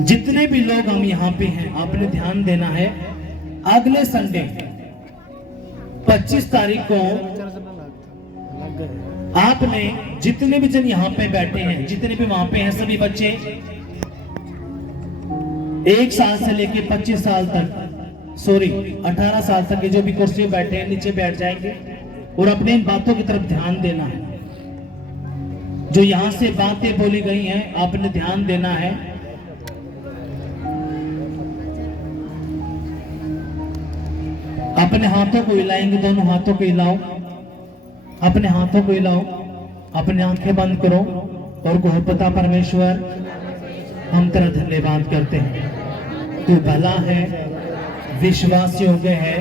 जितने भी लोग हम यहाँ पे हैं, आपने ध्यान देना है। अगले संडे 25 तारीख को आपने जितने भी जन यहाँ पे बैठे हैं, जितने भी वहां पे हैं, सभी बच्चे 1 साल से लेके 25 साल तक, 18 साल तक के जो भी कुर्सी पे बैठे हैं नीचे बैठ जाएंगे और अपने इन बातों की तरफ ध्यान देना है। जो यहां से बातें बोली गई हैं आपने ध्यान देना है। अपने हाथों को हिलाएंगे, दोनों हाथों को हिलाओ, अपने हाथों को हिलाओ, अपने आंखें बंद करो और कहो, पिता परमेश्वर हम तेरा धन्यवाद करते हैं, तू भला है, विश्वास योग्य है,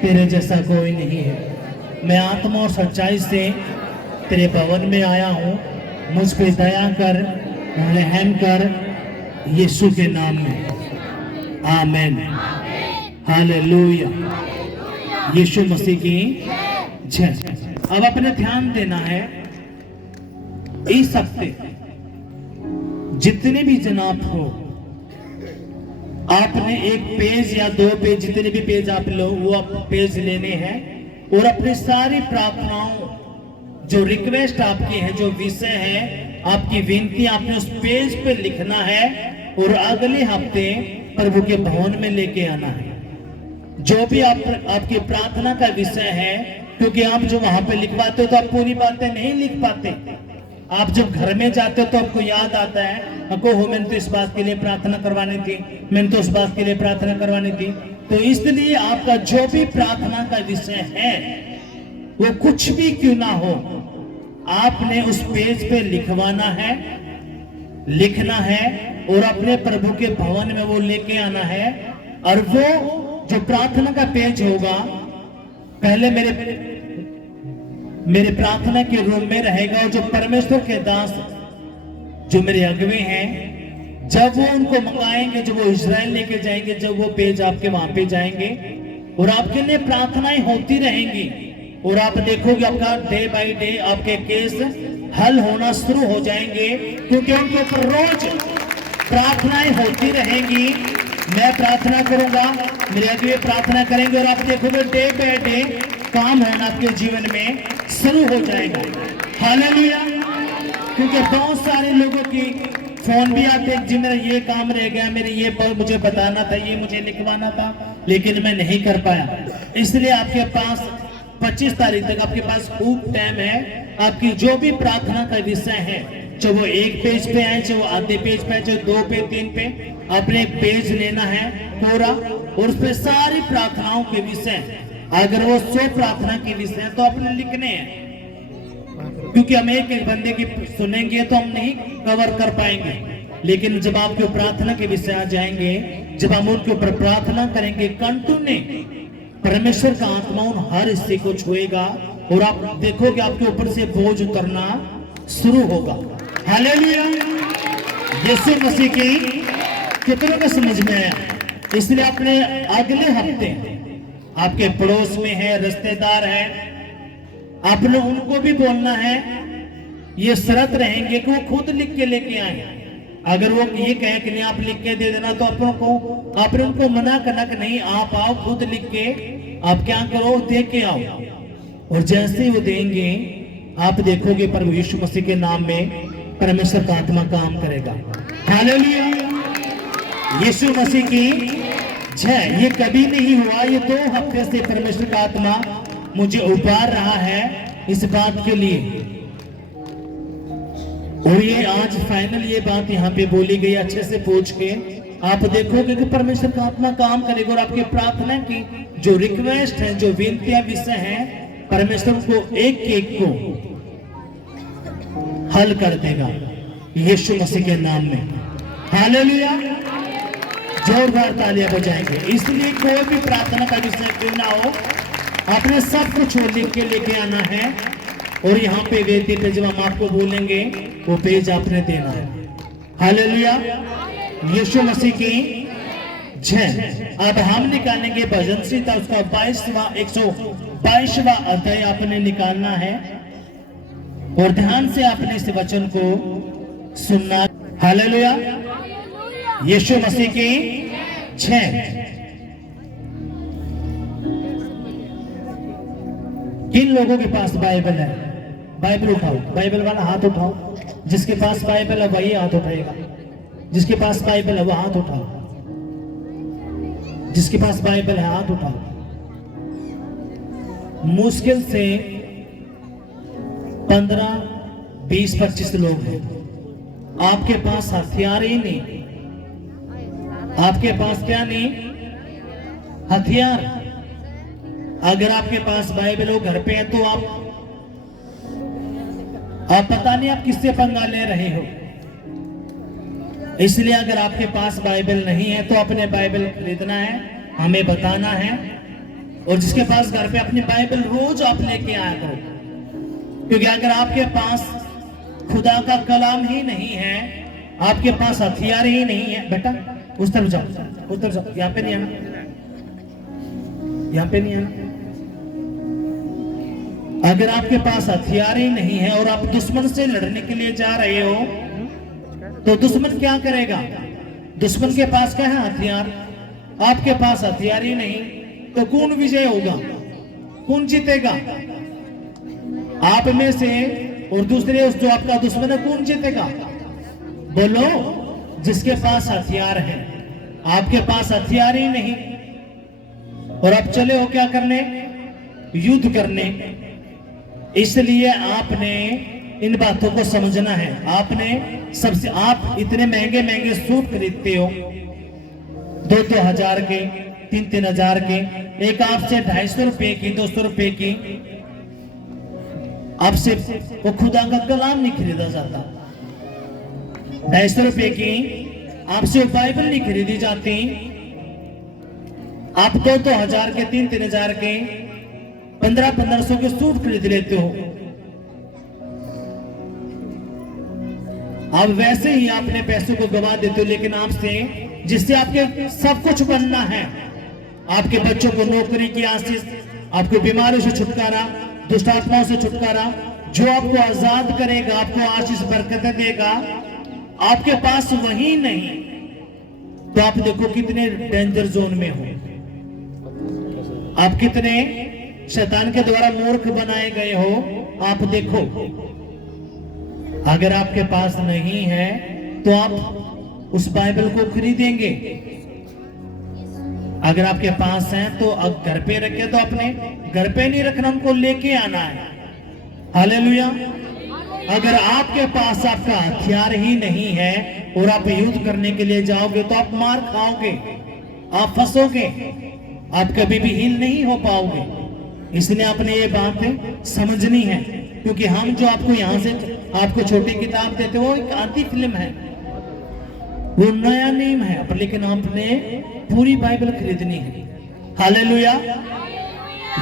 तेरे जैसा कोई नहीं है। मैं आत्मा और सच्चाई से तेरे भवन में आया हूं, मुझ पे दया कर, रहम कर, यीशु के नाम में, आमीन, हालेलुया, यीशु मसीह की जय। अब अपने ध्यान देना है, इस हफ्ते जितने भी जनाब हो, आपने एक पेज या 2 पेज, जितने भी पेज आप लो, वो आप पेज लेने हैं और अपनी सारी प्रार्थनाओं, जो रिक्वेस्ट आपकी है, जो विषय है, आपकी विनती, आपने उस पेज पे लिखना है और अगले हफ्ते प्रभु के भवन में लेके आना है। जो भी आपकी प्रार्थना का विषय है, क्योंकि आप जो वहां पे लिखवाते हो तो आप पूरी बातें नहीं लिख पाते। आप जब घर में जाते हो तो आपको याद आता है, मैंने तो इस बात के लिए प्रार्थना करवानी थी, मैंने तो उस बात के लिए प्रार्थना करवानी थी। तो इसलिए आपका जो भी प्रार्थना का विषय है, वो कुछ भी क्यों ना हो, आपने उस पेज पे लिखवाना है, लिखना है और अपने प्रभु के भवन में वो लेके आना है। और वो जो प्रार्थना का पेज होगा, पहले मेरे प्रार्थना के रूम में रहेगा और जो परमेश्वर के दास, जो मेरे अगुवे हैं, जब वो उनको मंगाएंगे, जब वो इजराइल लेके जाएंगे, जब वो पेज आपके वहां पे जाएंगे और आपके लिए प्रार्थनाएं होती रहेंगी और आप देखोगे आपका डे बाय डे आपके केस हल होना शुरू हो जाएंगे, क्योंकि उनके ऊपर रोज प्रार्थनाएं होती रहेंगी। मैं प्रार्थना करूंगा, मेरे अगुवे प्रार्थना करेंगे और आप देखोगे डे बाय डे काम होना आपके जीवन में शुरू हो जाएगा। हालेलुया। क्योंकि बहुत सारे लोगों की फोन भी आते हैं, जी मेरा ये काम रह गया, मेरे ये मुझे बताना था, ये मुझे लिखवाना था, लेकिन मैं नहीं कर पाया। इसलिए आपके पास 25 तारीख तक आपके पास खूब टाइम है। आपकी जो भी प्रार्थना का विषय है, चाहे वो 1 पेज पे आए, चाहे वो आधे पेज पे, चाहे 2 पे, 3 पे, आपने एक पेज लेना है पूरा और उस पे सारी प्रार्थनाओं के विषय, अगर वो 100 प्रार्थना के विषय है तो आपने लिखने हैं, क्योंकि हम एक बंदे की सुनेंगे तो हम नहीं कवर कर पाएंगे। लेकिन जब आपके प्रार्थना के विषय आ जाएंगे, जब हम उनके ऊपर प्रार्थना करेंगे, कंटिन्यू परमेश्वर का आत्मा उन हर हिस्से को छुएगा और आप देखोगे आपके ऊपर से बोझ उतरना शुरू होगा। हालेलुया। यीशु मसीह की कितनों को समझ में आया? इसलिए अपने अगले हफ्ते आपके पड़ोस में है, रिश्तेदार है, आपने उनको भी बोलना है, ये शर्त रहेंगे कि वो खुद लिख के लेके आए। अगर वो ये कहे कि नहीं आप लिख के दे देना, तो आपने उनको मना करना कि नहीं, आप आओ खुद लिख के, आप क्या करो, दे के आओ। और जैसे ही वो देंगे, आप देखोगे प्रभु यीशु मसीह के नाम में परमेश्वर का आत्मा काम करेगा। हालेलुया। यीशु मसीह की जय। ये कभी नहीं हुआ, ये 2 हफ्ते से परमेश्वर का आत्मा मुझे उबार रहा है इस बात के लिए, और ये आज फाइनल ये बात यहाँ पे बोली गई अच्छे से पूछ के। आप देखोगे कि परमेश्वर का आत्मा काम करेगा और आपकी प्रार्थना की जो रिक्वेस्ट है, जो विनतियां विषय है, परमेश्वर को एक एक को हल कर देगा यीशु मसीह के नाम में। हालेलुया। जोरदार तालियां बजाएंगे। इसलिए कोई भी प्रार्थना का विषय क्यों ना हो, आपने सब कुछ लिख के लेके आना है और यहाँ पे वेदी पे जब हम आपको बोलेंगे वो पेज आपने देना है। हालेलुया। यीशु मसीह की जय। अब हम निकालेंगे भजन संहिता, उसका 122वां अध्याय आपने निकालना है और ध्यान से आपने इस वचन को सुनना। हालेलुया। यीशु मसीह की 6। किन लोगों के पास बाइबल है? बाइबल उठाओ, बाइबल वाला हाथ उठाओ। जिसके पास बाइबल है वही हाथ उठाएगा। जिसके पास बाइबल है वो हाथ उठाओ। जिसके पास बाइबल है हाथ उठाओ। मुश्किल से 15, 20, 25 लोग हैं। आपके पास हथियार ही नहीं। आपके पास क्या नहीं? हथियार। अगर आपके पास बाइबल हो घर पे है तो आप पता नहीं आप किससे पंगा ले रहे हो। इसलिए अगर आपके पास बाइबल नहीं है तो अपने बाइबल खरीदना है, हमें बताना है। और जिसके पास घर पे अपनी बाइबल रोज आप लेके आया करो, क्योंकि अगर आपके पास खुदा का कलाम ही नहीं है, आपके पास हथियार ही नहीं है। बेटा उस तरफ जाओ, उस तरफ जाओ, यहाँ पे नहीं आना, यहाँ पे नहीं आना। अगर आपके पास हथियार ही नहीं है और आप दुश्मन से लड़ने के लिए जा रहे हो तो दुश्मन क्या करेगा? दुश्मन के पास क्या है? हथियार। आपके पास हथियार ही नहीं तो कौन विजय होगा? कौन जीतेगा? आप में से और दूसरे उस जो आपका दुश्मन है, कौन जीतेगा? बोलो। जिसके पास हथियार है। आपके पास हथियार ही नहीं और आप चले हो क्या करने? युद्ध करने। इसलिए आपने इन बातों को समझना है। आपने सबसे, आप इतने महंगे महंगे सूट खरीदते हो, 2-2 हजार के, 3-3 हजार के। एक आपसे 250 रुपए की, 200 रुपए की, आपसे वो खुदा का कलाम नहीं खरीदा जाता। 250 रुपए की आपसे बाइबल नहीं खरीदी जाती। आप 2-2 हजार के, 3-3 हजार के, 1500 के सूट खरीद लेते हो। अब वैसे ही आपने पैसों को गवा देते हो, लेकिन आपसे जिससे आपके सब कुछ बनना है, आपके बच्चों को नौकरी की आशीष, आपको बीमारियों से छुटकारा, दुष्ट आत्माओं से छुटकारा, जो आपको आजाद करेगा, आपको आशीष बरकत देगा, आपके पास वही नहीं, तो आप देखो कितने डेंजर जोन में हो। आप कितने शैतान के द्वारा मूर्ख बनाए गए हो। आप देखो, अगर आपके पास नहीं है तो आप उस बाइबल को खरीदेंगे। अगर आपके पास है तो अब घर पे रखे, तो अपने घर पे नहीं रखना, उनको लेके आना है। हालेलुया। अगर आपके पास आपका हथियार ही नहीं है और आप युद्ध करने के लिए जाओगे तो आप मार खाओगे, आप फंसोगे, आप कभी भी हील नहीं हो पाओगे। इसलिए आपने ये बात समझनी है, क्योंकि हम जो आपको यहाँ से आपको छोटी किताब देते वो एक आधी फिल्म है, वो नया नेम है, लेकिन आपने पूरी बाइबल खरीदनी है। हालेलुया।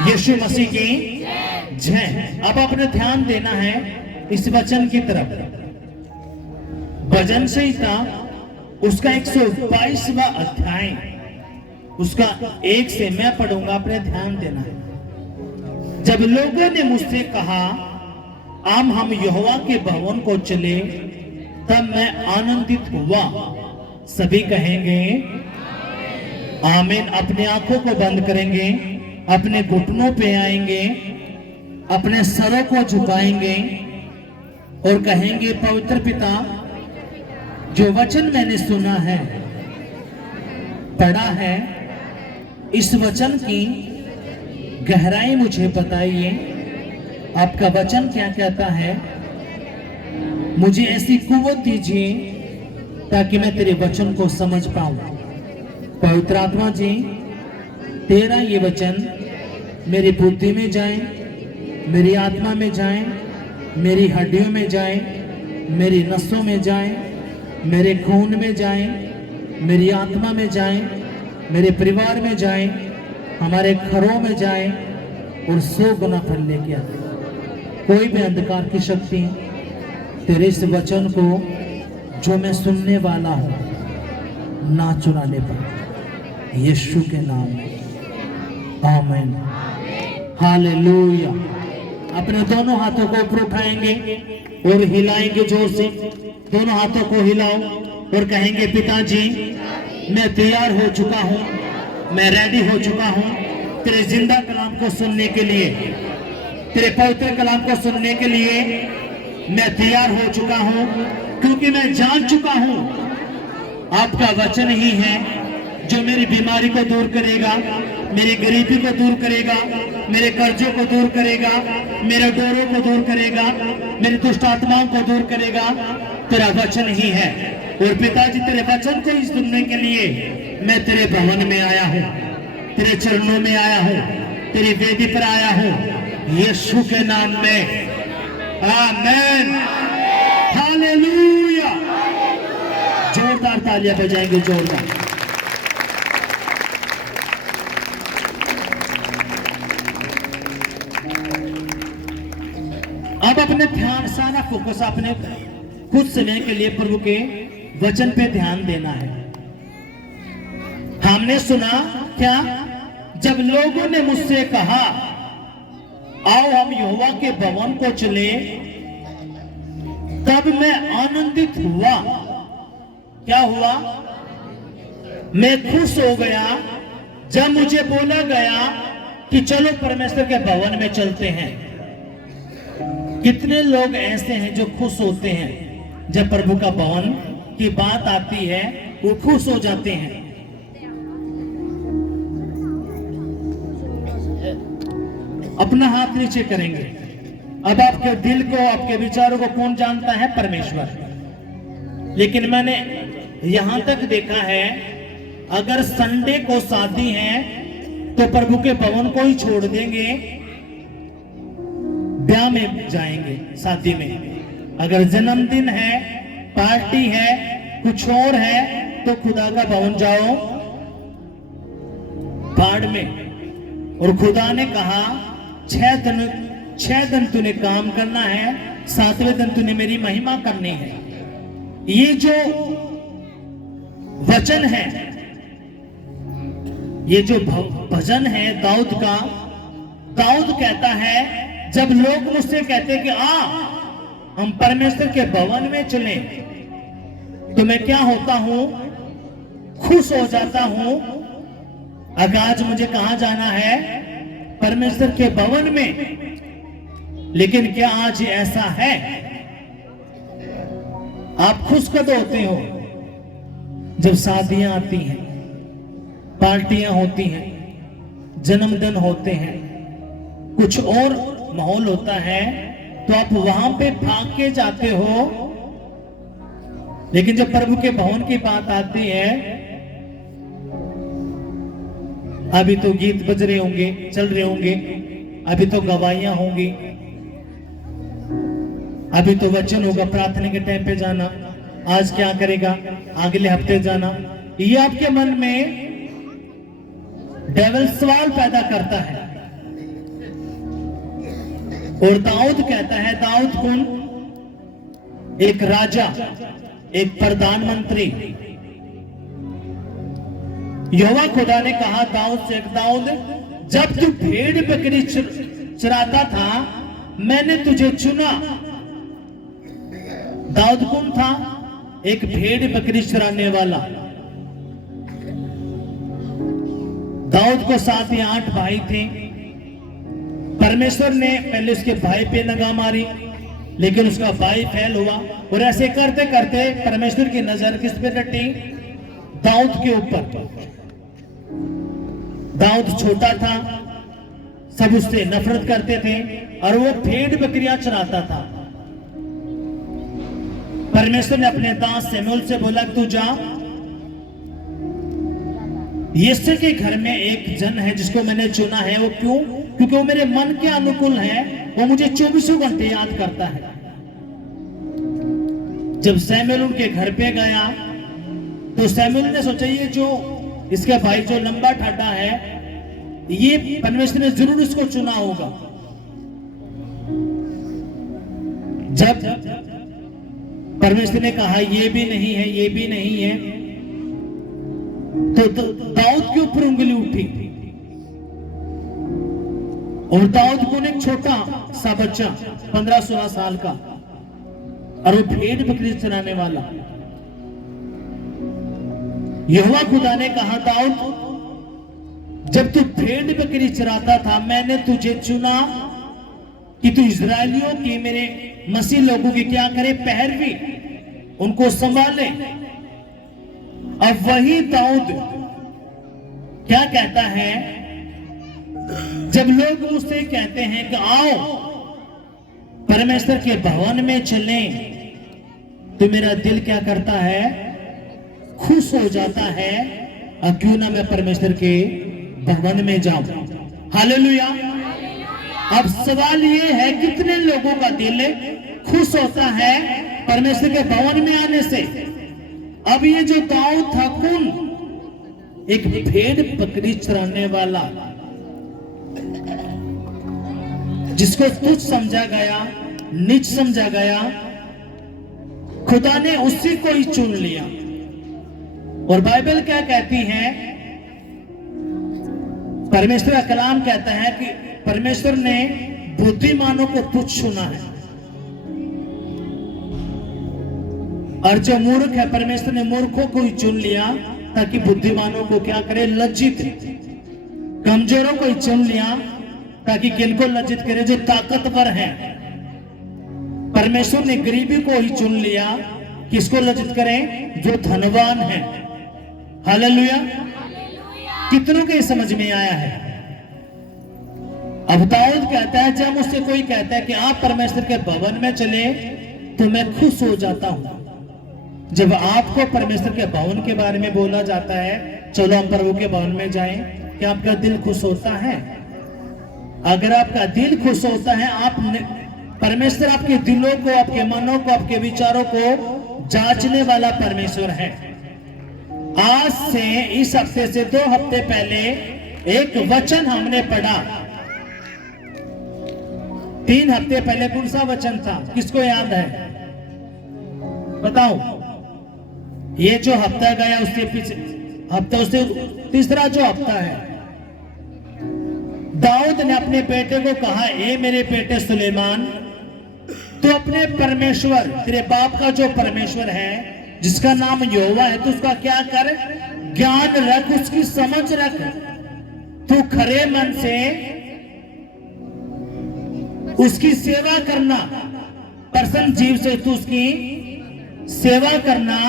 यीशु मसीह की जय। अब आपने ध्यान देना है इस वचन की तरफ। भजन संहिता उसका 122वां अध्याय, उसका 1 से मैं पढ़ूंगा, आपने ध्यान देना है। जब लोगों ने मुझसे कहा आम हम यहोवा के भवन को चले, तब मैं आनंदित हुआ। सभी कहेंगे आमीन। अपने आंखों को बंद करेंगे, अपने घुटनों पे आएंगे, अपने सरों को झुकाएंगे और कहेंगे पवित्र पिता, जो वचन मैंने सुना है, पढ़ा है, इस वचन की गहराई मुझे बताइए। आपका वचन क्या कहता है? मुझे ऐसी कुव्वत दीजिए ताकि मैं तेरे वचन को समझ पाऊं। पवित्र आत्मा जी, तेरा ये वचन मेरी बुद्धि में जाए, मेरी आत्मा में जाए, मेरी हड्डियों में जाए, मेरी नसों में जाए, मेरे खून में जाए, मेरी आत्मा में जाए, मेरे परिवार में जाए, हमारे घरों में जाए और 100 गुना फल लेके आए। कोई भी अंधकार की शक्ति तेरे इस वचन को जो मैं सुनने वाला हूं ना चुराने पर, यीशु के नाम में आमीन। हालेलुया। अपने दोनों हाथों को ऊपर उठाएंगे और हिलाएंगे जोर से। दोनों हाथों को हिलाओ। और कहेंगे पिताजी मैं तैयार हो चुका हूं, मैं रेडी हो चुका हूं तेरे जिंदा कलाम को सुनने के लिए, तेरे पवित्र कलाम को सुनने के लिए मैं तैयार हो चुका हूं, क्योंकि मैं जान चुका हूं आपका वचन ही है जो मेरी बीमारी को दूर करेगा, मेरी गरीबी को दूर करेगा, मेरे कर्जों को दूर करेगा, मेरे डोरों को दूर करेगा, मेरी दुष्ट आत्माओं को दूर करेगा। तेरा वचन ही है। और पिताजी तेरे वचन को ही सुनने के लिए मैं तेरे भवन में आया हूँ, तेरे चरणों में आया हूँ, तेरी वेदी पर आया हूँ, यीशु के नाम में, आमीन, हालेलुया। जोरदार तालियां बजाएंगे, जोरदार। अब अपने ध्यान सारा फोकस अपने कुछ समय के लिए प्रभु के वचन पे ध्यान देना है। हमने सुना क्या, जब लोगों ने मुझसे कहा आओ हम यहोवा के भवन को चले, तब मैं आनंदित हुआ। क्या हुआ? मैं खुश हो गया जब मुझे बोला गया कि चलो परमेश्वर के भवन में चलते हैं। कितने लोग ऐसे हैं जो खुश होते हैं जब प्रभु का भवन की बात आती है, वो खुश हो जाते हैं। अपना हाथ नीचे करेंगे। अब आपके दिल को, आपके विचारों को कौन जानता है? परमेश्वर। लेकिन मैंने यहां तक देखा है, अगर संडे को शादी है तो प्रभु के भवन को ही छोड़ देंगे, ब्याह में जाएंगे, शादी में। अगर जन्मदिन है, पार्टी है, कुछ और है, तो खुदा का भवन जाओ भाड़ में। और खुदा ने कहा 6 दिन तूने काम करना है, 7वें दिन तूने मेरी महिमा करनी है। ये जो वचन है, ये जो भजन है दाऊद का, दाऊद कहता है जब लोग मुझसे कहते कि हम परमेश्वर के भवन में चले, तो मैं क्या होता हूं? खुश हो जाता हूं। अगर आज मुझे कहां जाना है? परमेश्वर के भवन में। लेकिन क्या आज ऐसा है? आप खुश कब होते हो? जब शादियां आती हैं, पार्टियां होती हैं, जन्मदिन होते हैं, कुछ और माहौल होता है, तो आप वहां पे भाग के जाते हो। लेकिन जब प्रभु के भवन की बात आती है, अभी तो गीत बज रहे होंगे, चल रहे होंगे, अभी तो गवाहियां होंगी, अभी तो वचन होगा, प्रार्थना के टाइम पे जाना, आज क्या करेगा, अगले हफ्ते जाना। ये आपके मन में डेविल सवाल पैदा करता है। और दाऊद कहता है, दाऊद कौन? एक राजा, एक प्रधानमंत्री। यहोवा खुदा ने कहा दाऊद से, दाऊद जब तू भेड़ बकरी चराता था, मैंने तुझे चुना। दाऊद कौन था? एक भेड़ बकरी चराने वाला। दाऊद को 7 या 8 भाई थे। परमेश्वर ने पहले उसके भाई पे निगाह मारी, लेकिन उसका भाई फेल हुआ। और ऐसे करते करते परमेश्वर की नजर किस पे डटी? दाऊद के ऊपर। दाऊद छोटा था, सब उससे नफरत करते थे, और वो भेड़ बकरियां चराता था। परमेश्वर ने अपने दास शमूएल से बोला, तू जा, यिशै के घर में एक जन है जिसको मैंने चुना है। वो क्यों? क्योंकि वो मेरे मन के अनुकूल है, वो मुझे 24 घंटे याद करता है। जब शमूएल उनके घर पे गया, तो शमूएल ने सोचा ये जो इसका भाई जो लंबा ठाडा है, ये परमेश्वर ने जरूर इसको चुना होगा। जब परमेश्वर ने कहा ये भी नहीं है, ये भी नहीं है, तो दाऊद के ऊपर उंगली उठी। और दाऊद को एक छोटा सा बच्चा 15-16 साल का, और वो भेड़ बकरी चराने वाला। यहोवा खुदा ने कहा, दाऊद जब तू भेड़ बकरी चराता था, मैंने तुझे चुना कि तू इजरायलियों की, मेरे मसीह लोगों की क्या करे, पैरवी, उनको संभाले। अब वही दाऊद क्या कहता है, जब लोग मुझसे कहते हैं कि आओ परमेश्वर के भवन में चलें, तो मेरा दिल क्या करता है, खुश हो जाता है, और क्यों ना मैं परमेश्वर के भवन में जाऊं। हालेलुया। अब सवाल ये है, कितने लोगों का दिल खुश होता है परमेश्वर के भवन में आने से। अब ये जो दाऊद था, कौन, एक भेड़ बकरी चराने वाला, जिसको तुच्छ समझा गया, नीच समझा गया, खुदा ने उसी को ही चुन लिया। और बाइबल क्या कहती है, परमेश्वर का कलाम कहता है कि परमेश्वर ने बुद्धिमानों को तुच्छ चुना है, और जो मूर्ख है, परमेश्वर ने मूर्खों को ही चुन लिया, ताकि बुद्धिमानों को क्या करे, लज्जित, कमजोरों को ही चुन लिया, ताकि किनको लज्जित करे, जो ताकतवर है। परमेश्वर ने गरीबी को ही चुन लिया, किसको लज्जित करें, जो धनवान है। हालेलुया। कितनों के समझ में आया है। अब दाऊद कहता है, जब मुझसे कोई कहता है कि आप परमेश्वर के भवन में चले, तो मैं खुश हो जाता हूं। जब आपको परमेश्वर के भवन के बारे में बोला जाता है, चलो हम प्रभु के भवन में जाएं, क्या आपका दिल खुश होता है? अगर आपका दिल खुश होता है, आप परमेश्वर आपके दिलों को, आपके मनों को, आपके विचारों को जांचने वाला परमेश्वर है। आज से, इस हफ्ते से 2 हफ्ते पहले एक वचन हमने पढ़ा। 3 हफ्ते पहले कौन सा वचन था, किसको याद है, बताओ? ये जो हफ्ता गया, उसके पीछे हफ्ता, उससे तीसरा जो हफ्ता है, दाऊद ने अपने बेटे को कहा, ए मेरे बेटे सुलेमान, तो अपने परमेश्वर, तेरे बाप का जो परमेश्वर है, जिसका नाम यहोवा है, तो उसका क्या कर, ज्ञान रख, उसकी समझ रख। तू खरे मन से उसकी सेवा करना, प्रसन्न जीव से तू उसकी सेवा करना,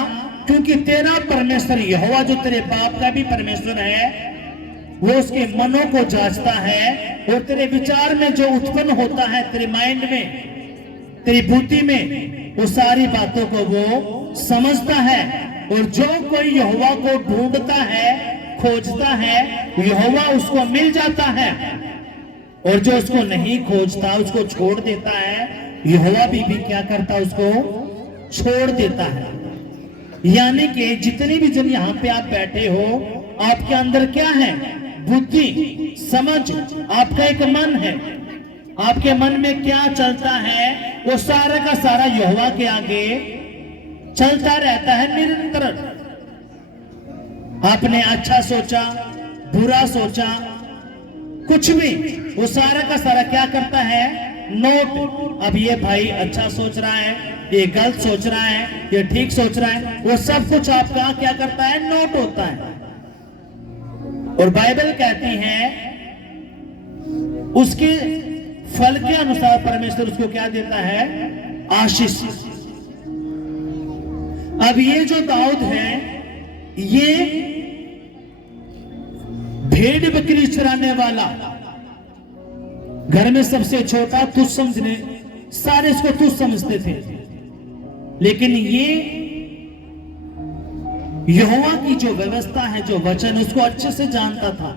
क्योंकि तेरा परमेश्वर यहोवा, जो तेरे बाप का भी परमेश्वर है, वो उसके मनों को जांचता है, और तेरे विचार में जो उत्पन्न होता है, तेरे माइंड में, तेरी बुद्धि में, वो सारी बातों को वो समझता है। और जो कोई यहोवा को ढूंढता है, खोजता है, यहोवा उसको मिल जाता है, और जो उसको नहीं खोजता, उसको छोड़ देता है, यहोवा भी क्या करता, उसको छोड़ देता है। यानी कि जितनी भी जन यहाँ पे आप बैठे हो, आपके अंदर क्या है, बुद्धि, समझ, आपका एक मन है, आपके मन में क्या चलता है, वो सारा का सारा यहोवा के आगे चलता रहता है निरंतर। आपने अच्छा सोचा, बुरा सोचा, कुछ भी, वो सारा का सारा क्या करता है, नोट। अब ये भाई अच्छा सोच रहा है, ये गलत सोच रहा है, ये ठीक सोच रहा है, वो सब कुछ आपका क्या करता है, नोट होता है। और बाइबल कहती है, उसके फल के अनुसार परमेश्वर उसको क्या देता है, आशीष। अब ये जो दाऊद है, ये भेड़ बकरी चराने वाला, घर में सबसे छोटा, तुच्छ समझने, सारे इसको तुच्छ समझते थे, लेकिन ये यहोवा की जो व्यवस्था है, जो वचन, उसको अच्छे से जानता था।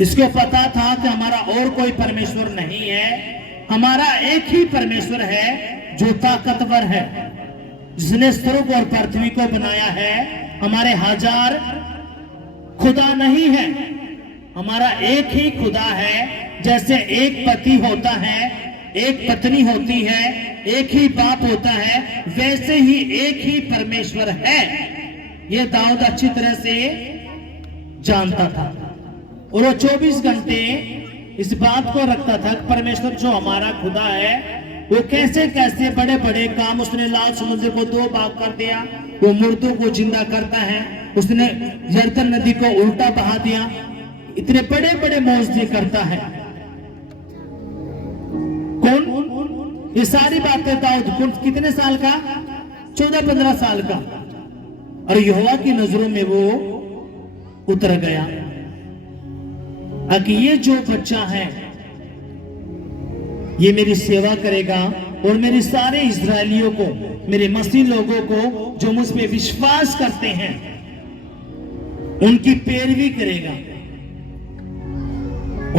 इसको पता था कि हमारा और कोई परमेश्वर नहीं है, हमारा एक ही परमेश्वर है जो ताकतवर है, जिसने स्वर्ग और पृथ्वी को बनाया है। हमारे हजार खुदा नहीं है, हमारा एक ही खुदा है। जैसे एक पति होता है, एक पत्नी होती है, एक ही बाप होता है, वैसे ही एक ही परमेश्वर है। यह दाऊद अच्छी तरह से जानता था, और वो 24 घंटे इस बात को रखता था कि परमेश्वर जो हमारा खुदा है, वो कैसे कैसे बड़े बड़े काम, उसने लाल समुद्र को 2 भाग कर दिया, वो मुर्दों को जिंदा करता है, उसने यरदन नदी को उल्टा बहा दिया, इतने बड़े बड़े मौजूद करता है। कौन? ये सारी बातें दाऊद कितने साल का? 14-15 साल का। और यहोवा की नजरों में वो उतर गया कि ये जो बच्चा है ये मेरी सेवा करेगा और मेरे सारे इजरायलियों को, मेरे मसीह लोगों को जो मुझ पे विश्वास करते हैं उनकी पैरवी करेगा,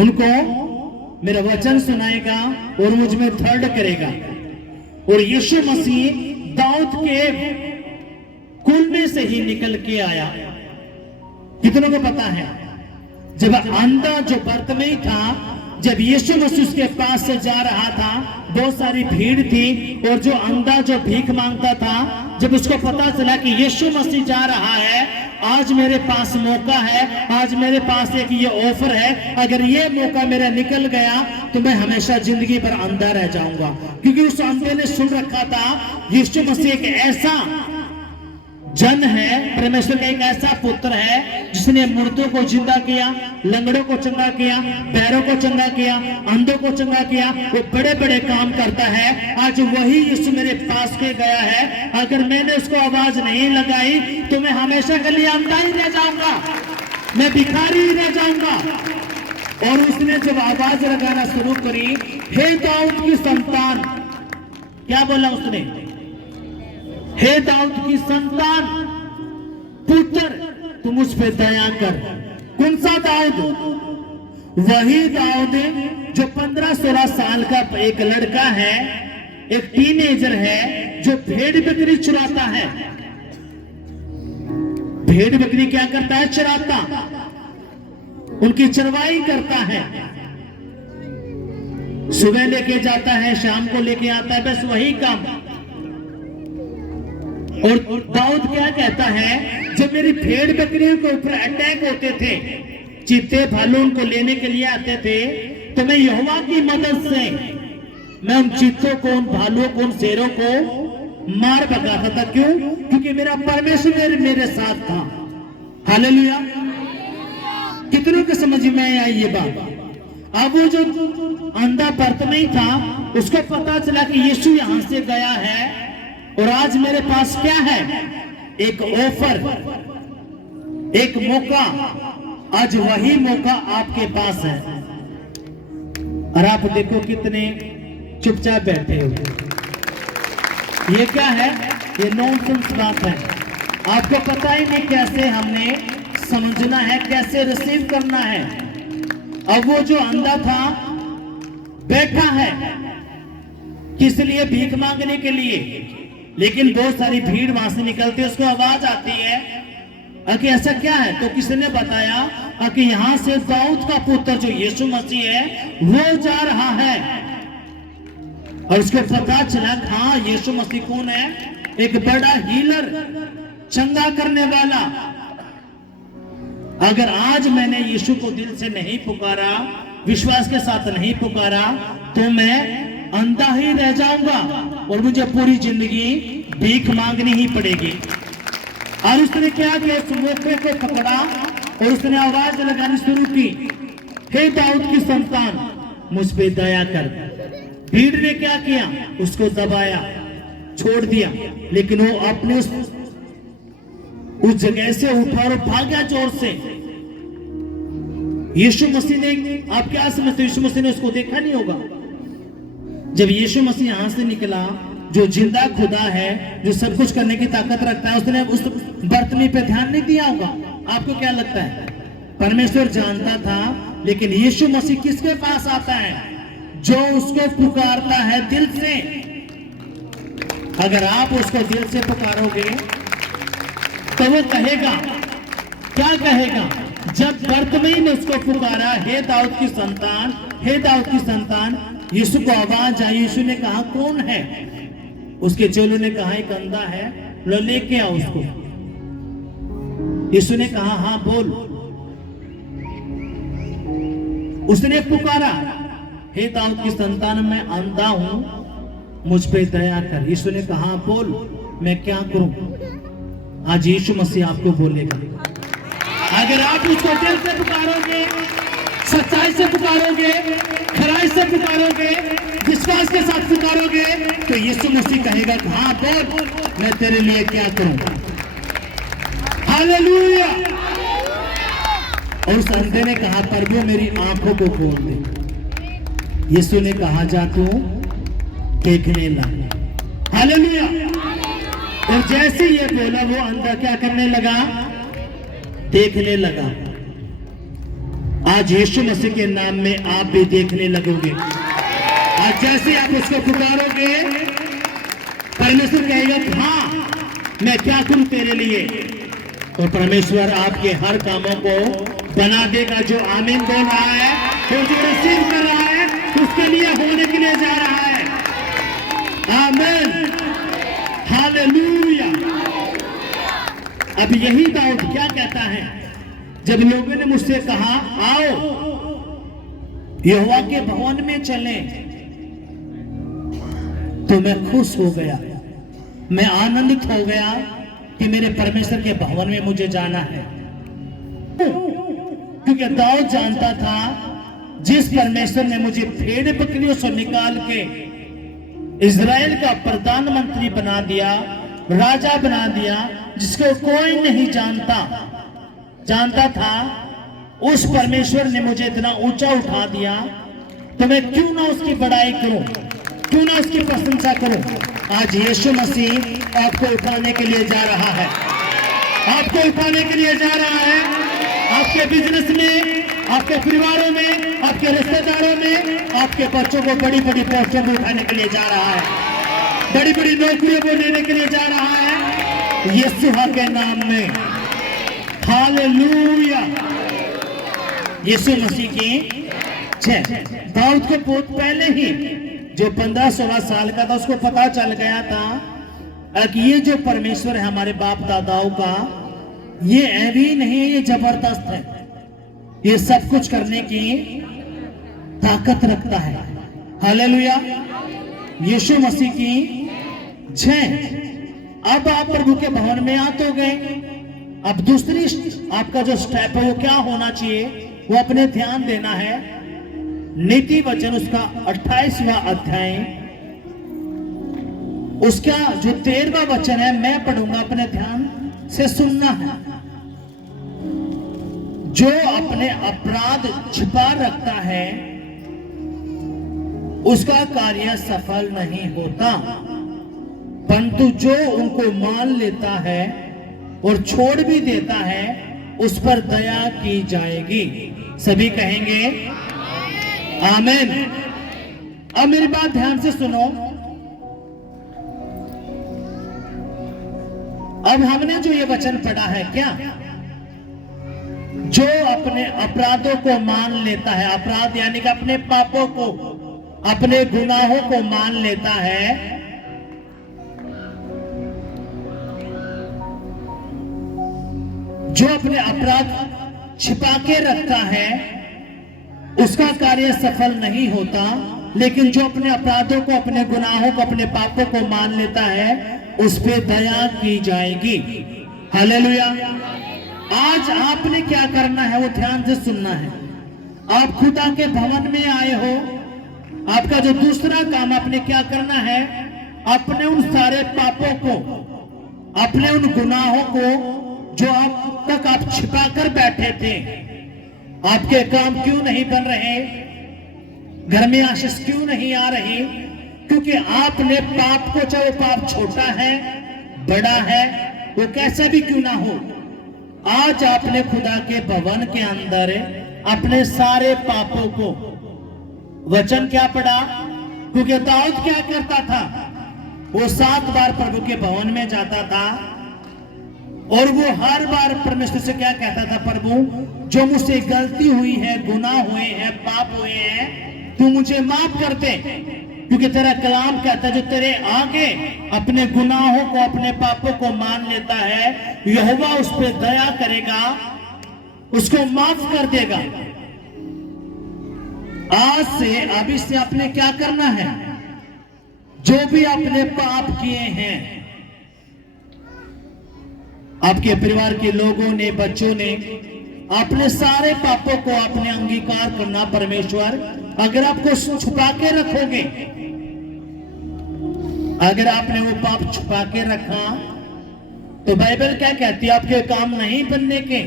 उनको मेरा वचन सुनाएगा और मुझ में दृढ़ करेगा। और यीशु मसीह दाऊद के कुल में से ही निकल के आया। कितनों को पता है? जब अंधा जो बर्तमेई था, जब यीशु मसीह उसके पास से जा रहा था, बहुत सारी भीड़ थी, और जो अंधा जो भीख मांगता था, जब उसको पता चला कि यीशु मसीह जा रहा है, आज मेरे पास मौका है, आज मेरे पास एक ये ऑफर है, अगर ये मौका मेरा निकल गया तो मैं हमेशा जिंदगी भर अंधा रह जाऊंगा। क्योंकि उस अंधे ने सुन रखा था यीशु मसीह एक ऐसा जन है, परमेश्वर का एक ऐसा पुत्र है जिसने मुर्दों को जिंदा किया, लंगड़ों को चंगा किया, पैरों को चंगा किया, अंधों को चंगा किया, वो बड़े बड़े काम करता है। आज वही यीशु मेरे पास के गया है, अगर मैंने उसको आवाज नहीं लगाई तो मैं हमेशा के लिए अंधा ही रह जाऊंगा, मैं भिखारी ही रह जाऊंगा। और उसने जब आवाज लगाना शुरू करी, हे दाऊद की संतान, क्या बोला उसने? हे दाऊद की संतान, पुत्र तू मुझ पे दया कर। कौन सा दाऊद? वही दाऊद जो 15-16 साल का एक लड़का है, एक टीनेजर है, जो भेड़ बकरी चुराता है। भेड़ बकरी क्या करता है? चुराता, उनकी चरवाई करता है, सुबह लेके जाता है, शाम को लेके आता है, बस वही काम। और दाऊद क्या कहता है? जब मेरी भेड़ बकरियों के ऊपर अटैक होते थे, चीते भालू उनको लेने के लिए आते थे, तो मैं यहोवा की मदद से मैं उन चीतों को, उन भालुओं को, उन शेरों को मार भगाता था। क्यों? क्योंकि मेरा परमेश्वर मेरे साथ था। हालेलुया। कितनों के समझ में आई ये बात? अब वो जो अंधा बर्तमेई था, उसको पता चला कि यीशु यहां से गया है और आज मेरे पास क्या है? एक ऑफर, एक मौका। आज वही मौका आपके पास है और आप देखो कितने चुपचाप बैठे हो। ये क्या है? ये नॉनसेंस बात है। आपको पता ही नहीं कैसे हमने समझना है, कैसे रिसीव करना है। अब वो जो अंधा था बैठा है, किस लिए? भीख मांगने के लिए। लेकिन बहुत सारी भीड़ वहां से निकलती है, उसको आवाज आती है कि ऐसा क्या है? तो किसी ने बताया कि यहां से दाऊद का पुत्र जो यीशु मसीह है वो जा रहा है। और उसको पता चला हाँ, यीशु मसीह कौन है? एक बड़ा हीलर, चंगा करने वाला। अगर आज मैंने यीशु को दिल से नहीं पुकारा, विश्वास के साथ नहीं पुकारा, तो मैं अंधा ही रह जाऊंगा और मुझे पूरी जिंदगी भीख मांगनी ही पड़ेगी। और उसने क्या किया? उस मौके को पकड़ा और उसने आवाज लगानी शुरू की, हे दाऊद की संतान, मुझ पे दया कर। भीड़ ने क्या किया? उसको दबाया, छोड़ दिया। लेकिन वो अपने उस जगह से उठा और भागा जोर से। यीशु मसीह ने, आप क्या समझते? यीशु मसीह ने उसको देखा नहीं होगा? जब यीशु मसीह यहां से निकला, जो जिंदा खुदा है, जो सब कुछ करने की ताकत रखता है, उसने उस बर्तनी पे ध्यान नहीं दिया होगा? आपको क्या लगता है? परमेश्वर जानता था। लेकिन यीशु मसीह किसके पास आता है? जो उसको पुकारता है दिल से। अगर आप उसको दिल से पुकारोगे तो वो कहेगा, क्या कहेगा? जब बर्तमेई ने उसको पुकारा, हे दाऊद की संतान, हे दाऊद की संतान, यीशु को आवाज आई। यीशु ने कहा, कौन है? उसके चेलों ने कहा, एक अंधा है, लो लेके आओ उसको। यीशु ने कहा, हाँ बोल। उसने पुकारा, हे दाऊद की संतान, मैं अंधा हूं मुझ पे दया कर। यीशु ने कहा बोल मैं क्या करूं। आज यीशु मसीह आपको बोलेगा, अगर आप उसको दिल से पुकारोगे, सच्चाई से पुकारोगे, खराई से पुकारोगे, विश्वास के साथ पुकारोगे, तो यीशु मसीह कहेगा हाँ बोल मैं तेरे लिए क्या करूं। हालेलुया। और उस अंधे ने कहा प्रभु मेरी आंखों को खोल दे। यीशु ने कहा जा तू देखने लगा। हालेलुया। और जैसे ये बोला वो अंधा क्या करने लगा, देखने लगा। आज यीशु मसीह के नाम में आप भी देखने लगोगे। आज जैसे आप उसको पुकारोगे, परमेश्वर कहेगा हाँ मैं क्या करूं तेरे लिए, और परमेश्वर आपके हर कामों को बना देगा। जो आमीन बोल रहा है, तो जो रिसीव कर रहा है, उसके लिए होने के लिए जा रहा है। आमीन। हालेलुया। अब यही दाऊद क्या कहता है, जब लोगों ने मुझसे कहा आओ यहोवा के भवन में चलें, तो मैं खुश हो गया, मैं आनंदित हो गया कि मेरे परमेश्वर के भवन में मुझे जाना है। क्योंकि दाऊद जानता था जिस परमेश्वर ने मुझे भेड़ बकरियों से निकाल के इजराइल का प्रधानमंत्री बना दिया, राजा बना दिया, जिसको कोई नहीं जानता था, उस परमेश्वर ने मुझे इतना ऊंचा उठा दिया, तो मैं क्यों ना उसकी बड़ाई करूं, क्यों ना उसकी प्रशंसा करूं। आज यीशु मसीह आपको उठाने के लिए जा रहा है, आपको उठाने के लिए जा रहा है। आपके बिजनेस में, आपके परिवारों में, आपके रिश्तेदारों में, आपके बच्चों को बड़ी बड़ी पोस्टों में उठाने के लिए जा रहा है, बड़ी बड़ी नौकरियों को लेने के लिए जा रहा है यीशु के नाम में। हालेलुया। यीशु मसीह की जय। दाऊद को बहुत पहले ही जो 15-16 साल का था उसको पता चल गया था कि ये जो परमेश्वर है हमारे बाप दादाओं का, ये ऐवी नहीं है, ये जबरदस्त है, ये सब कुछ करने की ताकत रखता है। हालेलुया। यीशु मसीह की जय। अब आप प्रभु के भवन में आ तो गए, अब दूसरी आपका जो स्टेप है वो क्या होना चाहिए, वो अपने ध्यान देना है। नीति वचन उसका 28वां अध्याय, उसका जो 13वां वचन है मैं पढ़ूंगा, अपने ध्यान से सुनना है। जो अपने अपराध छिपा रखता है उसका कार्य सफल नहीं होता, परंतु जो उनको मान लेता है और छोड़ भी देता है उस पर दया की जाएगी। सभी कहेंगे आमीन। अब मेरी बात ध्यान से सुनो। अब हमने जो ये वचन पढ़ा है, क्या जो अपने अपराधों को मान लेता है, अपराध यानी कि अपने पापों को, अपने गुनाहों को मान लेता है, जो अपने अपराध छिपा के रखता है उसका कार्य सफल नहीं होता, लेकिन जो अपने अपराधों को, अपने गुनाहों को, अपने पापों को मान लेता है उस पे दया की जाएगी। हालेलुया। आज आपने क्या करना है वो ध्यान से सुनना है। आप खुदा के भवन में आए हो, आपका जो दूसरा काम आपने क्या करना है, अपने उन सारे पापों को, अपने उन गुनाहों को जो अब तक आप छिपा कर बैठे थे, आपके काम क्यों नहीं बन रहे, घर में आशीष क्यों नहीं आ रही, क्योंकि आपने पाप को, चाहे वो पाप छोटा है बड़ा है, वो कैसा भी क्यों ना हो, आज आपने खुदा के भवन के अंदर अपने सारे पापों को, वचन क्या पढ़ा, क्योंकि दाऊद क्या करता था, वो 7 बार प्रभु के भवन में जाता था और वो हर बार परमेश्वर से क्या कहता था, प्रभु जो मुझसे गलती हुई है, गुनाह हुए हैं, पाप हुए हैं, तू मुझे माफ कर दे, क्योंकि तेरा कलाम कहता है जो तेरे आगे अपने गुनाहों को, अपने पापों को मान लेता है, यहोवा उस पर दया करेगा, उसको माफ कर देगा। आज से, अभी से आपने क्या करना है, जो भी आपने पाप किए हैं, आपके परिवार के लोगों ने, बच्चों ने, अपने सारे पापों को आपने अंगीकार करना। परमेश्वर, अगर आपको छुपा के रखोगे, अगर आपने वो पाप छुपा के रखा, तो बाइबल क्या कहती है? आपके काम नहीं बनने के।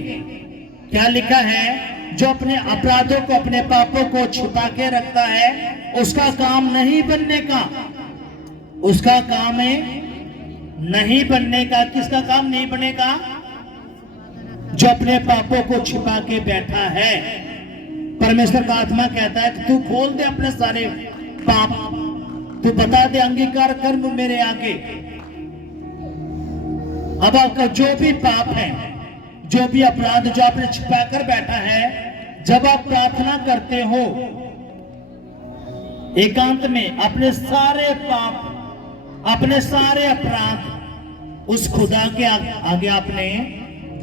क्या लिखा है? जो अपने अपराधों को, अपने पापों को छुपा के रखता है, उसका काम नहीं बनने का, उसका काम है नहीं बनने का। किसका काम नहीं बनेगा? जो अपने पापों को छिपा के बैठा है। परमेश्वर का आत्मा कहता है कि तू खोल दे अपने सारे पाप, तू बता दे, अंगीकार कर मेरे आगे। अब आपका जो भी पाप है, जो भी अपराध जो आपने छिपा कर बैठा है, जब आप प्रार्थना करते हो एकांत में, अपने सारे पाप, अपने सारे अपराध उस खुदा के आगे आपने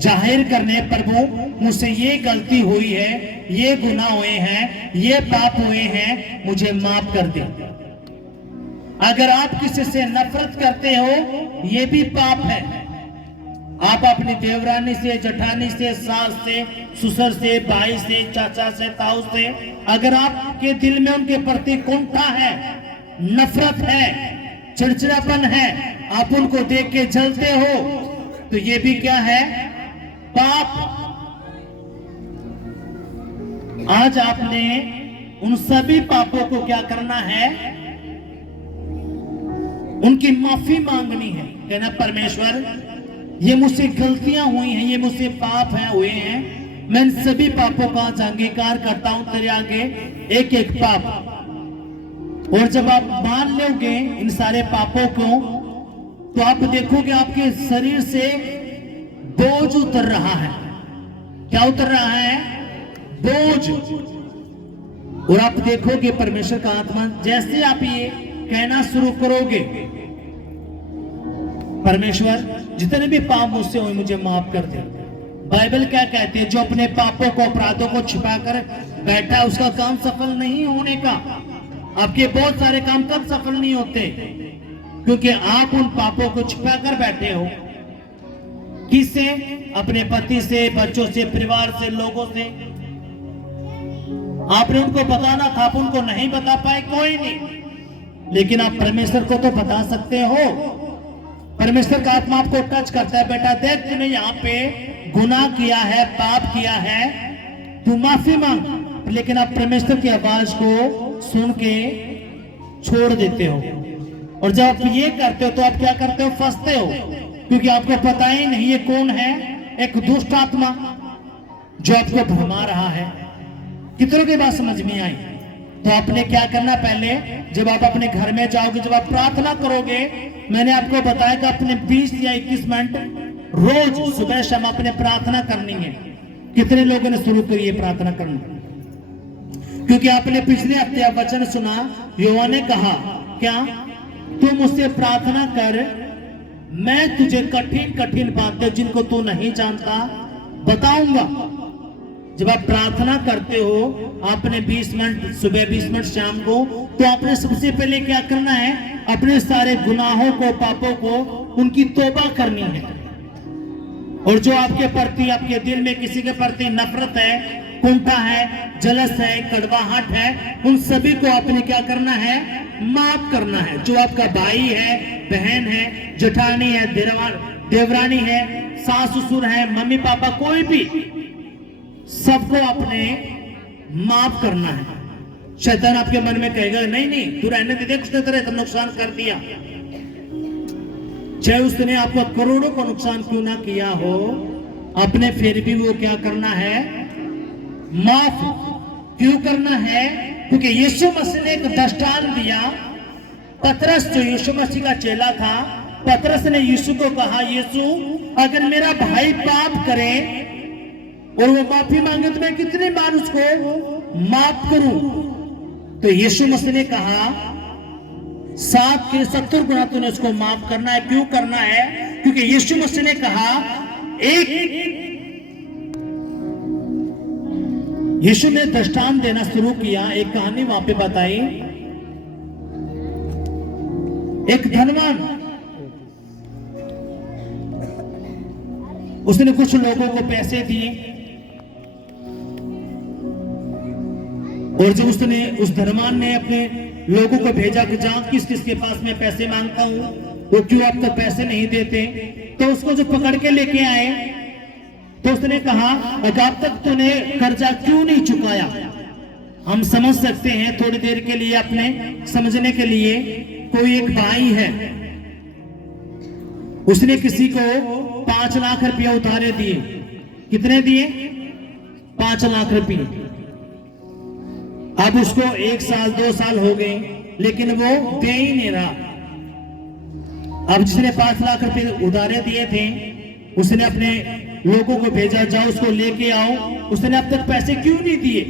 जाहिर करने, प्रभु मुझसे ये गलती हुई है, ये गुनाह हुए हैं, ये पाप हुए हैं, मुझे माफ कर दे। अगर आप किसी से नफरत करते हो, ये भी पाप है। आप अपनी देवरानी से, जठानी से, सास से, ससुर से, भाई से, चाचा से, ताऊ से, अगर आपके दिल में उनके प्रति कुंठा है, नफरत है, चिड़चिड़ापन है, आप उनको देख के जलते हो, तो ये भी क्या है? पाप। आज आपने उन सभी पापों को क्या करना है? उनकी माफी मांगनी है। कहना, परमेश्वर, ये मुझसे गलतियां हुई हैं, ये मुझसे पाप हैं हुए हैं, मैं इन सभी पापों का अंगीकार करता हूं तेरे आगे, एक एक पाप। और जब आप मान लोगे इन सारे पापों को, तो आप देखोगे आपके शरीर से बोझ उतर रहा है। क्या उतर रहा है? बोझ। और आप देखोगे परमेश्वर का आत्मा, जैसे आप ये कहना शुरू करोगे, परमेश्वर, जितने भी पाप मुझसे हुए मुझे माफ कर दे। बाइबल क्या कहती है? जो अपने पापों को, अपराधों को छिपा कर बैठा है, उसका काम सफल नहीं होने का। आपके बहुत सारे काम कब सफल नहीं होते? क्योंकि आप उन पापों को छिपा कर बैठे हो। किससे? अपने पति से, बच्चों से, परिवार से, लोगों से। आपने उनको बताना था, आप उनको नहीं बता पाए, कोई नहीं, लेकिन आप परमेश्वर को तो बता सकते हो। परमेश्वर का आत्मा आपको टच करता है, बेटा देख, तूने यहाँ पे गुनाह किया है, पाप किया है, तू माफी मांग। लेकिन आप परमेश्वर की आवाज को सुन के छोड़ देते हो। और जब आप ये करते हो, तो आप क्या करते हो? फंसते हो, क्योंकि आपको पता ही नहीं ये कौन है। एक दुष्ट आत्मा जो आपको भरमा रहा है। कितनों की बात समझ में आई? तो आपने क्या करना? पहले जब आप अपने घर में जाओगे, जब आप प्रार्थना करोगे, मैंने आपको बताया कि अपने 20 या 21 मिनट रोज सुबह शाम अपने प्रार्थना करनी है। कितने लोगों ने शुरू करी है प्रार्थना करना? क्योंकि आपने पिछले हफ्ते वचन सुना, यहोवा ने कहा क्या? तू मुझसे प्रार्थना कर, मैं तुझे कठिन कठिन बातें जिनको तू नहीं जानता बताऊंगा। जब आप प्रार्थना करते हो, आपने 20 मिनट सुबह, 20 मिनट शाम को, तो आपने सबसे पहले क्या करना है? अपने सारे गुनाहों को, पापों को, उनकी तौबा करनी है। और जो आपके प्रति, आपके दिल में किसी के प्रति नफरत है, कुंठा है, जलस है, कड़वाहट है, उन सभी को आपने क्या करना है? माफ करना है। जो आपका भाई है, बहन है, जेठानी है, देवरानी है, सास ससुर है, मम्मी पापा, कोई भी, सबको आपने माफ करना है। शैतान आपके मन में कहेगा, नहीं नहीं तू रहने दे, उसने तेरा इतना नुकसान कर दिया, चाहे उसने आपको करोड़ों का नुकसान क्यों ना किया हो, अपने फिर भी वो क्या करना है? माफ क्यों करना है? क्योंकि यीशु मसीह ने एक दृष्टांत दिया। पतरस जो यीशु मसीह का चेला था, पतरस ने यीशु को कहा, यीशु अगर मेरा भाई पाप करे और वो माफी मांगे तो मैं कितनी बार उसको माफ करूं? तो यीशु मसीह ने कहा 7 के 70 गुना तूने उसको माफ करना है। क्यों करना है? क्योंकि यीशु मसीह ने कहा, यीशु ने दृष्टांत देना शुरू किया, एक कहानी वहां पे बताई। एक धनवान, उसने कुछ लोगों को पैसे दिए और जब उसने उस धनवान ने अपने लोगों को भेजा कि जा किस किस के पास मैं पैसे मांगता हूं, वो क्यों अब तक पैसे नहीं देते, तो उसको जो पकड़ के लेके आए तो उसने कहा अब तक तूने कर्जा क्यों नहीं चुकाया। हम समझ सकते हैं थोड़ी देर के लिए, अपने समझने के लिए, कोई एक भाई है, उसने किसी को 5 लाख रुपया उधारे दिए। कितने दिए? 5 लाख रुपये। अब उसको 1 साल 2 साल हो गए लेकिन वो दे ही नहीं रहा। अब जिसने 5 लाख रुपए उधारे दिए थे उसने अपने लोगों को भेजा, जाओ उसको लेके आओ। उसने अब तक पैसे क्यों नहीं दिए?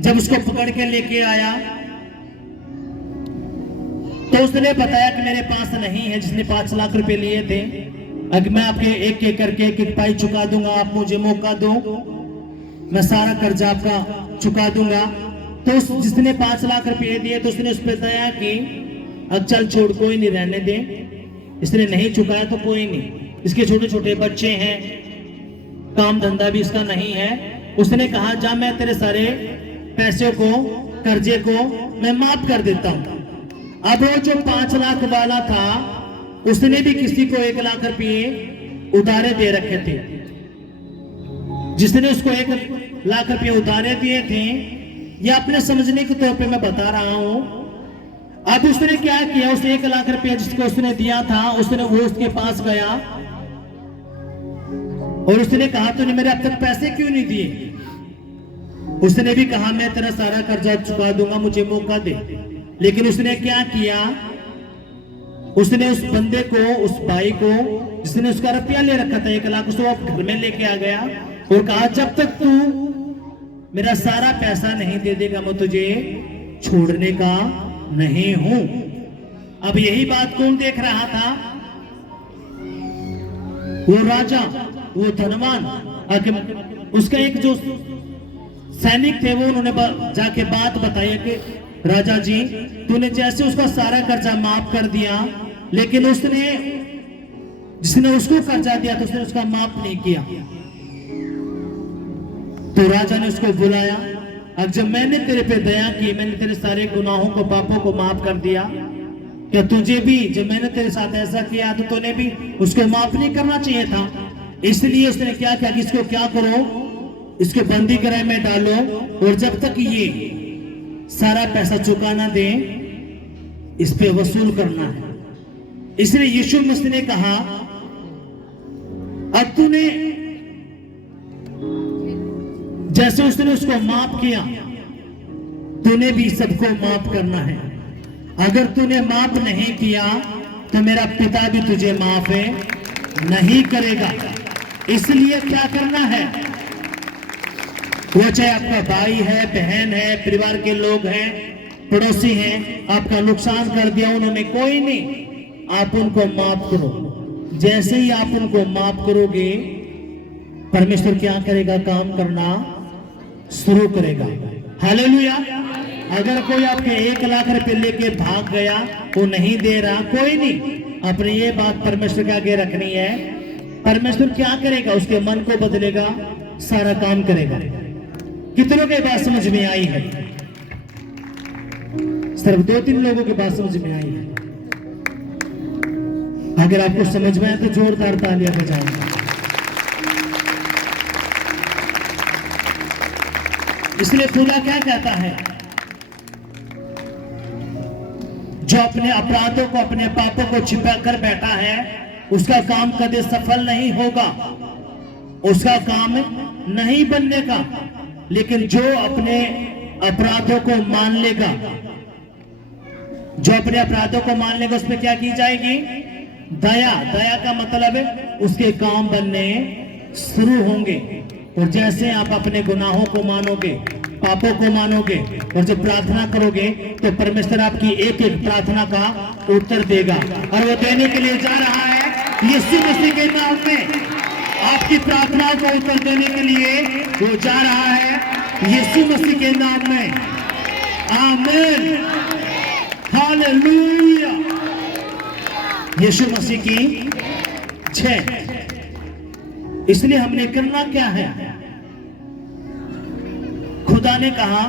जब उसको पकड़ के लेके आया तो उसने बताया कि मेरे पास नहीं है, जिसने 5 लाख रुपए लिए थे। अगर मैं आपके एक एक करके एक पाई चुका दूंगा, आप मुझे मौका दो, मैं सारा कर्जा आपका चुका दूंगा। तो जिसने 5 लाख रुपए दिए तो उसने उस पर दया की, अब चल छोड़, कोई नहीं, रहने दे, इसने नहीं चुकाया तो कोई नहीं, इसके छोटे छोटे बच्चे हैं, काम धंधा भी इसका नहीं है। उसने कहा जा मैं तेरे सारे पैसों को, कर्जे को मैं माफ कर देता हूं। अब वो जो 5 लाख वाला था उसने भी किसी को 1 लाख रुपये उधारे दे रखे थे। जिसने उसको 1 लाख रुपये उधारे दिए थे, या अपने समझने के तौर पे मैं बता रहा हूं। अब उसने क्या किया, उस 1 लाख रुपया जिसको उसने दिया था, वो उसके पास गया और उसने कहा तूने मेरे अब तक पैसे क्यों नहीं दिए? उसने भी कहा मैं तेरा सारा कर्जा चुका दूंगा, मुझे मौका दे। लेकिन उसने क्या किया, उसने उस बंदे को, उस भाई को जिसने उसका रुपया ले रखा था 1 लाख, उसको घर में लेके आ गया और कहा जब तक तू मेरा सारा पैसा नहीं दे देगा मैं तुझे छोड़ने का नहीं हूं। अब यही बात कौन देख रहा था? वो राजा, वो धनवान। उसका एक जो सैनिक थे वो उन्होंने जाके बात बताई कि राजा जी तूने जैसे उसका सारा कर्जा माफ कर दिया, लेकिन उसने, जिसने उसको कर्जा दिया था उसने उसका माफ नहीं किया। तो राजा ने उसको बुलाया, अब जब मैंने तेरे पे दया की, मैंने तेरे सारे गुनाहों को, पापों को माफ कर दिया, क्या तुझे भी जब मैंने तेरे साथ ऐसा किया तो तूने भी उसको माफ नहीं करना चाहिए था? इसलिए उसने क्या किया कि इसको क्या करो, इसको बंदी गृह में डालो और जब तक ये सारा पैसा चुका ना दे इस पे वसूल करना है। इसलिए यीशु मसीह ने कहा अब तूने जैसे उसने उसको माफ किया, तूने भी सबको माफ करना है। अगर तूने माफ नहीं किया तो मेरा पिता भी तुझे माफ नहीं करेगा। इसलिए क्या करना है, वो चाहे आपका भाई है, बहन है, परिवार के लोग हैं, पड़ोसी हैं, आपका नुकसान कर दिया उन्होंने, कोई नहीं, आप उनको माफ करो। जैसे ही आप उनको माफ करोगे परमेश्वर क्या करेगा, काम करना शुरू करेगा। हालेलुया। अगर कोई आपके 1 लाख रुपए लेके भाग गया, वो नहीं दे रहा, कोई नहीं, अपने ये बात परमेश्वर के आगे रखनी है। परमेश्वर क्या करेगा, उसके मन को बदलेगा, सारा काम करेगा। कितनों के बात समझ में आई है? सिर्फ 2-3 लोगों की बात समझ में आई है। अगर आपको समझ में आए तो जोरदार तालियां बजाएं। इसलिए खुदा क्या कहता है, जो अपने अपराधों को, अपने पापों को छिपा कर बैठा है उसका काम कभी सफल नहीं होगा, उसका काम नहीं बनने का। लेकिन जो अपने अपराधों को मान लेगा, जो अपने अपराधों को मान लेगा, उसमें क्या की जाएगी? दया। दया का मतलब है उसके काम बनने शुरू होंगे। और जैसे आप अपने गुनाहों को मानोगे, पापों को मानोगे और जब प्रार्थना करोगे तो परमेश्वर आपकी एक एक प्रार्थना का उत्तर देगा। और वो देने के लिए जा रहा है यीशु मसीह के नाम में। आपकी प्रार्थनाओं को उत्तर देने के लिए वो जा रहा है यीशु मसीह के नाम में। आमीन, हालेलुया। यीशु मसीह की जय। इसलिए हमने करना क्या है? खुदा ने कहा,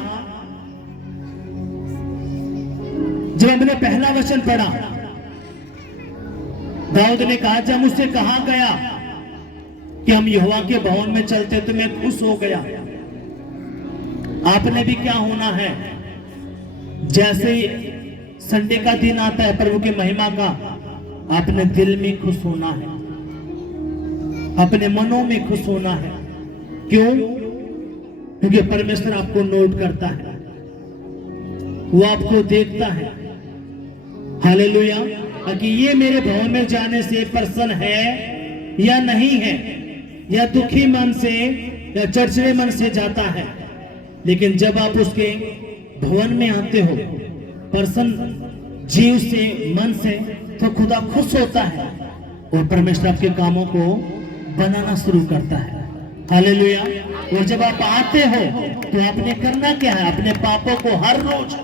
जब हमने पहला वचन पढ़ा, दाऊद ने कहा, जब मुझसे कहा गया कि हम यहोवा के भवन में चलते तो मैं खुश हो गया। आपने भी क्या होना है? जैसे ही संडे का दिन आता है प्रभु की महिमा का, आपने दिल में खुश होना है, अपने मनों में खुश होना है। क्यों? क्योंकि परमेश्वर आपको नोट करता है, वो आपको देखता है। हालेलुया। कि ये मेरे भवन में जाने से प्रसन्न है या नहीं है, या दुखी मन से या चर्चरे मन से जाता है। लेकिन जब आप उसके भवन में आते हो प्रसन्न जीव से, मन से, तो खुदा खुश होता है और परमेश्वर आपके कामों को बनाना शुरू करता है। हालेलुया। और जब आप आते हो तो आपने करना क्या है? अपने पापों को हर रोज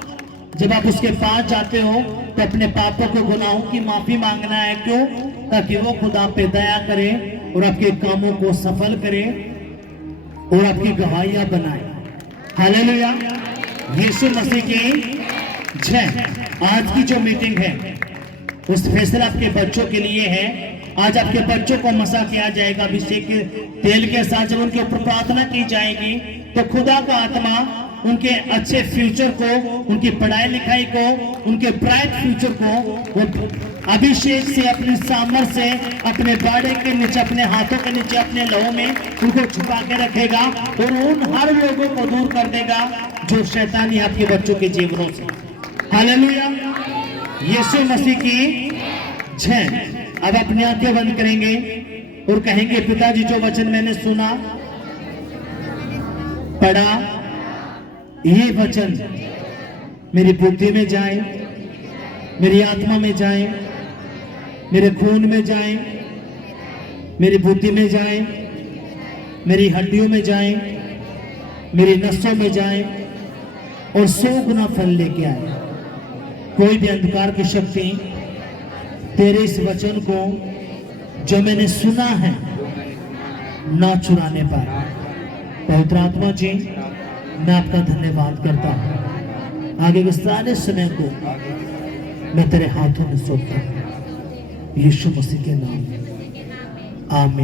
जब आप उसके पास जाते हो तो अपने पापों को, गुनाहों की माफी मांगना है। क्यों? ताकि वो खुदा पे दया करे और आपके कामों को सफल करे और आपकी गवाहियां बनाए। हालेलुया। यीशु मसीह की जय। आज की जो मीटिंग है उस फैसला आपके बच्चों के लिए है। आज आपके बच्चों को मसा किया जाएगा अभिषेक के तेल के साथ। जब उनके ऊपर प्रार्थना की जाएगी तो खुदा का आत्मा उनके अच्छे फ्यूचर को, उनकी पढ़ाई लिखाई को, उनके ब्राइट फ्यूचर को अभिषेक से, अपने सामर्थ से, अपने बाड़े के नीचे, अपने हाथों के नीचे, अपने लहू में उनको छुपा के रखेगा और उन हर लोगों को दूर कर देगा जो शैतानी आपके बच्चों के जीवनों से। हालेलुया। यीशु मसीह की जय। अब अपनी आंखें बंद करेंगे और कहेंगे, पिताजी जो वचन मैंने सुना, पढ़ा, ये वचन मेरी बुद्धि में जाए, मेरी आत्मा में जाए, मेरे खून में जाए, मेरी बुद्धि में जाए, मेरी हड्डियों में जाए, मेरी नसों में जाए और 100 गुना फल लेके आए। कोई भी अंधकार की शक्ति तेरे इस वचन को जो मैंने सुना है ना चुराने पाए। पवित्र आत्मा जी, मैं आपका धन्यवाद करता हूं। आगे के सारे समय को मैं तेरे हाथों में सौंपता हूं, यीशु मसीह के नाम में, आमीन।